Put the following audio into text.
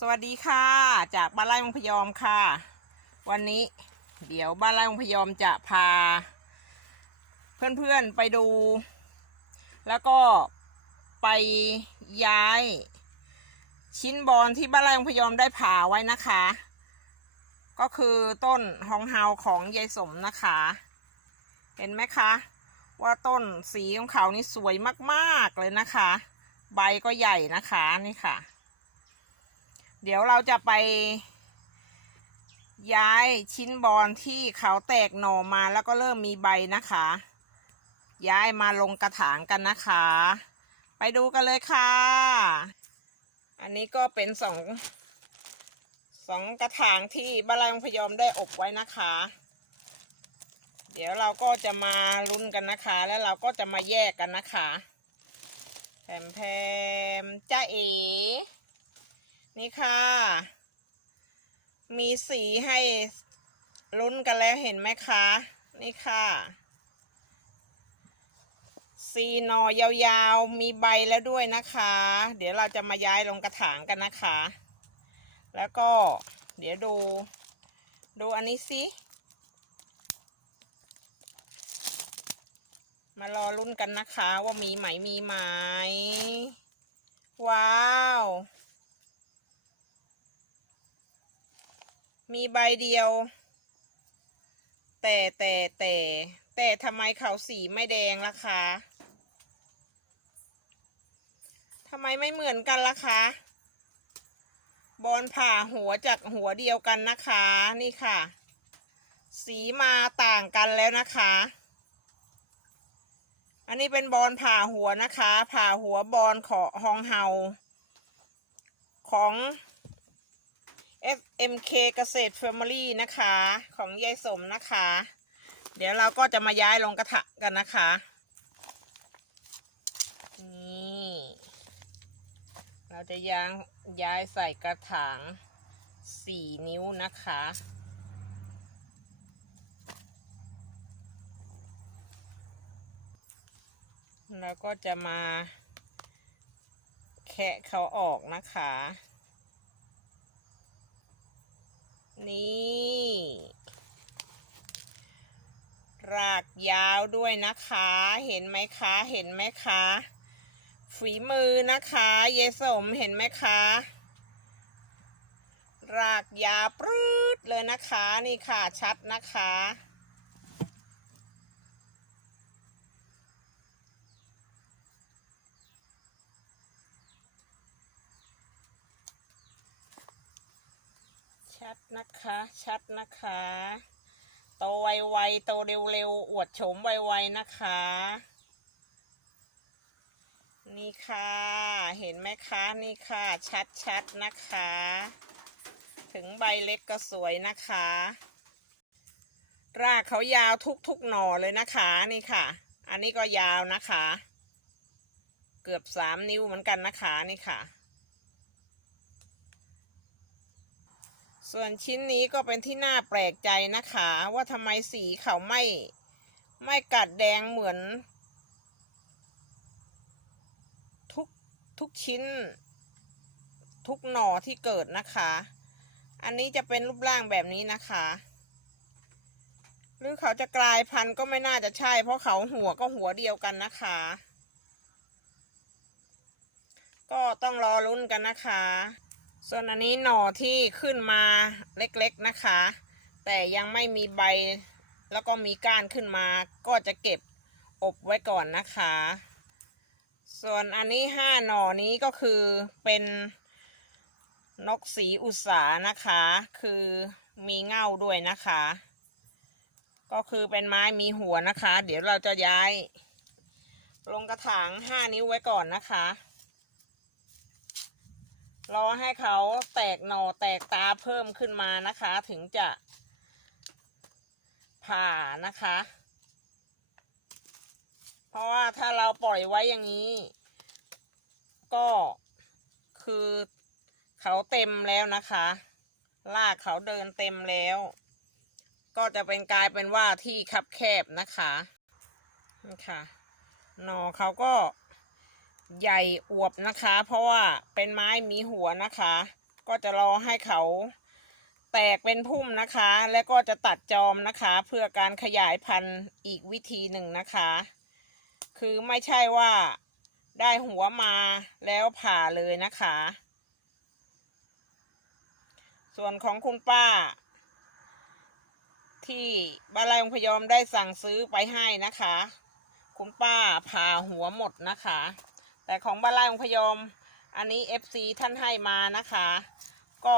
สวัสดีค่ะ จากบ้านไร่มังพยอมค่ะ วันนี้เดี๋ยวบ้านไร่มังพยอมจะพา เพื่อนๆไปดู แล้วก็ไปย้าย ชิ้นบอลที่บ้านไร่มังพยอมได้ผ่าไว้นะคะ ก็คือต้นฮองเฮาของยายสมนะคะ เห็นไหมคะ ว่าต้นสีของเขานี่สวยมากๆเลยนะคะ ใบก็ใหญ่นะคะนี่ค่ะ เดี๋ยวเราจะไป ย้ายชิ้นบอลที่เขาแตกหน่อมาแล้วก็เริ่มมีใบนะคะ ย้ายมาลงกระถางกันนะคะ ไปดูกันเลยค่ะ อันนี้ก็เป็นสองสองกระถางที่บ้านไร่มังพยอมได้อบไว้นะคะ เดี๋ยวเราก็จะมาลุ้นกันนะคะ แล้วเราก็จะมาแยกกันนะคะแพมแพมจ้าเอ นี่ค่ะ มีสีให้ลุ้นกันแล้วเห็นไหมคะ นี่ค่ะสีหนอยาวๆ มีใบแล้วด้วยนะคะ เดี๋ยวเราจะมาย้ายลงกระถางกันนะคะ แล้วก็เดี๋ยวดู ดูอันนี้สิมารอลุ้นกันนะคะว่ามีไหมมีไหม ว้าว มีใบเดียว แต่แต่แต่แต่ทำไมเขาสีไม่แดงล่ะคะทำไมไม่เหมือนกันล่ะคะบอลผ่าหัวจากหัวเดียวกันนะคะ นี่ค่ะ สีมาต่างกันแล้วนะคะ อันนี้เป็นบอลผ่าหัวนะคะ ผ่าหัวบอลขอฮองเฮาของ FMK เกษตร Family นะคะ ของยายสมนะคะ เดี๋ยวเราก็จะมาย้ายลงกระถางกันนะคะ นี่ เราจะย้างย้ายใส่กระถางสี่นิ้วนะคะแล้วก็จะมาแคะเขาออกนะคะ นี่ รากยาวด้วยนะคะ เห็นไหมคะ เห็นไหมคะ ฝีมือนะคะ เยสมเห็นไหมคะ รากยาวปรื้ดเลยนะคะ นี่ค่ะชัดนะคะ ชัดนะคะ ชัดนะคะ โตไวๆโตเร็วๆ อวดโฉมไวๆนะคะ นี่ค่ะ เห็นไหมคะ นี่ค่ะ ชัดๆ นะคะ ถึงใบเล็กก็สวยนะคะ รากเขายาวทุกๆ หน่อเลยนะคะ นี่ค่ะ อันนี้ก็ยาวนะคะ เกือบสามนิ้วเหมือนกันนะคะ นี่ค่ะ ส่วนชิ้นนี้ก็เป็นที่น่าแปลกใจนะคะ ว่าทำไมสีเขาไม่ไม่กัดแดงเหมือน ทุกทุกชิ้น ทุกหน่อที่เกิดนะคะ อันนี้จะเป็นรูปร่างแบบนี้นะคะ หรือเขาจะกลายพันธุ์ก็ไม่น่าจะใช่ เพราะเขาหัวก็หัวเดียวกันนะคะ ก็ต้องรอลุ้นกันนะคะ ส่วนอันนี้หน่อที่ขึ้นมาเล็กๆนะคะ แต่ยังไม่มีใบแล้วก็มีก้านขึ้นมาก็จะเก็บอบไว้ก่อนนะคะ ส่วนอันนี้ห้าหน่อนี้ก็คือเป็นนกสีอุษานะคะ คือมีเง่าด้วยนะคะ ก็คือเป็นไม้มีหัวนะคะ เดี๋ยวเราจะย้าย ลงกระถางห้านิ้วไว้ก่อนนะคะ รอให้เขาแตกหน่อแตกตาเพิ่มขึ้นมานะคะ ถึงจะผ่านะคะ เพราะว่าถ้าเราปล่อยไว้อย่างนี้ ก็คือเขาเต็มแล้วนะคะลากเขาเดินเต็มแล้ว ก็จะเป็นกลายเป็นว่าที่คับแคบนะคะนี่ค่ะหนอเขาก็ ใหญ่อวบนะคะ เพราะว่าเป็นไม้มีหัวนะคะ ก็จะรอให้เขาแตกเป็นพุ่มนะคะ แล้วก็จะตัดจอมนะคะ เพื่อการขยายพันธุ์อีกวิธีหนึ่งนะคะ คือไม่ใช่ว่าได้หัวมาแล้วผ่าเลยนะคะ ส่วนของคุณป้า ที่บ้านไร่องพยอมได้สั่งซื้อไปให้นะคะ คุณป้าผ่าหัวหมดนะคะ แต่ของบ้านไร่องพยอม อันนี้ FC ท่านให้มานะคะ ก็